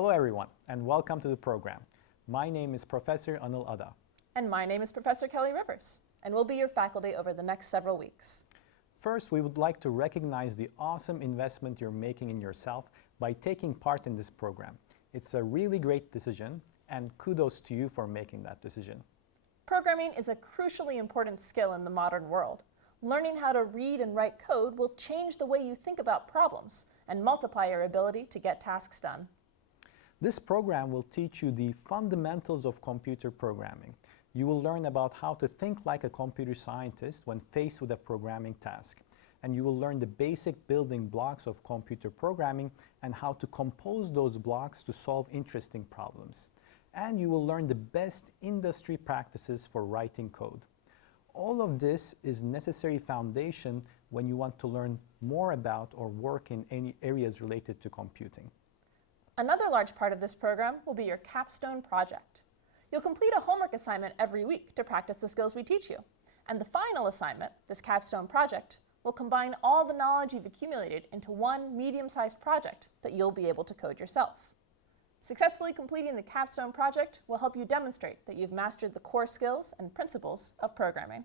Hello everyone, and welcome to the program. My name is Professor Anil Ada. And my name is Professor Kelly Rivers, and we'll be your faculty over the next several weeks. First, we would like to recognize the awesome investment you're making in yourself by taking part in this program. It's a really great decision, and kudos to you for making that decision. Programming is a crucially important skill in the modern world. Learning how to read and write code will change the way you think about problems and multiply your ability to get tasks done. This program will teach you the fundamentals of computer programming. You will learn about how to think like a computer scientist when faced with a programming task. And you will learn the basic building blocks of computer programming and how to compose those blocks to solve interesting problems. And you will learn the best industry practices for writing code. All of this is necessary foundation when you want to learn more about or work in any areas related to computing. Another large part of this program will be your Capstone Project. You'll complete a homework assignment every week to practice the skills we teach you. And the final assignment, this Capstone Project, will combine all the knowledge you've accumulated into one medium-sized project that you'll be able to code yourself. Successfully completing the Capstone Project will help you demonstrate that you've mastered the core skills and principles of programming.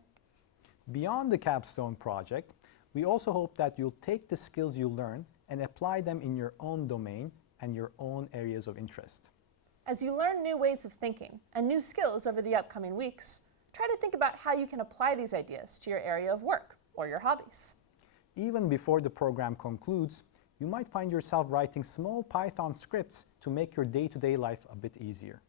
Beyond the Capstone Project, we also hope that you'll take the skills you learn and apply them in your own domain and your own areas of interest. As you learn new ways of thinking and new skills over the upcoming weeks, try to think about how you can apply these ideas to your area of work or your hobbies. Even before the program concludes, you might find yourself writing small Python scripts to make your day-to-day life a bit easier.